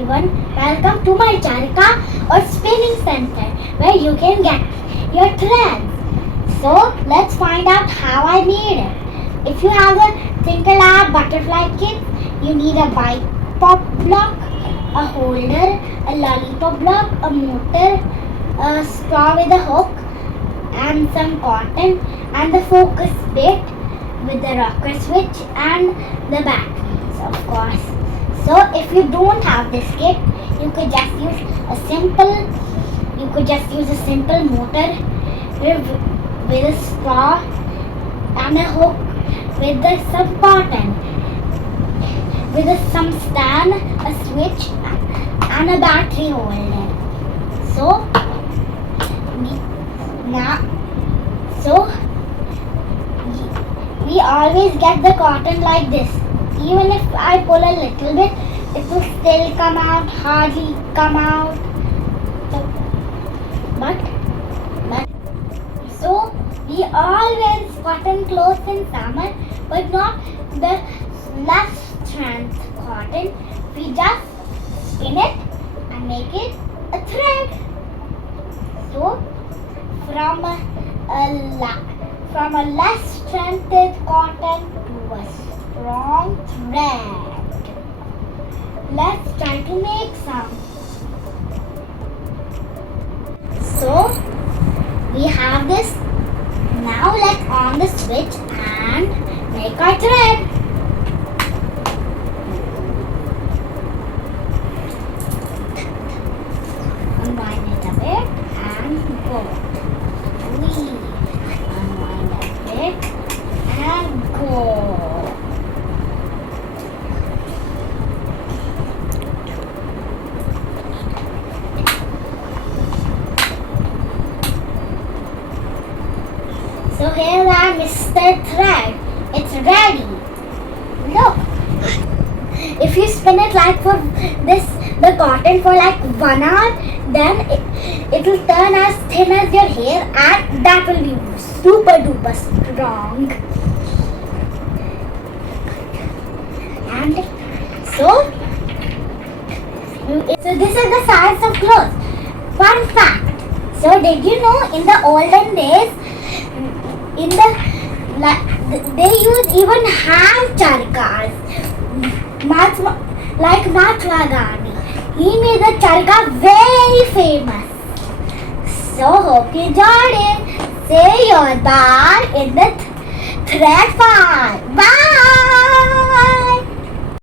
everyone, welcome to my Charkha or spinning center where you can get your threads. So let's find out how I made it. If you have a Twinkle Lab butterfly kit, you need a bipop block, a holder, a lollipop block, a motor, a straw with a hook and some cotton and the focus bit with the rocker switch and the batteries, of course. So if you don't have this kit, you could just use a simple motor with a straw and a hook with some cotton, with some stand, a switch and a battery holder. We always get the cotton like this. Even if I pull a little bit, it will still come out, hardly come out. So we all wear cotton clothes in summer, but not the less strength cotton. We just spin it and make it a thread. So from a less strengthened cotton to a strong thread. Let's try to make some. So we have this. Now let's on the switch and make our thread. Unwind it a bit and go. Unwind a bit and go. So here are Mr. Thread. It's ready. Look. If you spin it like for the cotton for like 1 hour, then it will turn as thin as your hair and that will be super duper strong. And so this is the size of clothes. Fun fact. So did you know in the olden days, they used even hand charkhas, like Mahatma Gandhi. He made the charkha very famous. So hope you enjoyed it. Say your bye in the thread farm. Bye.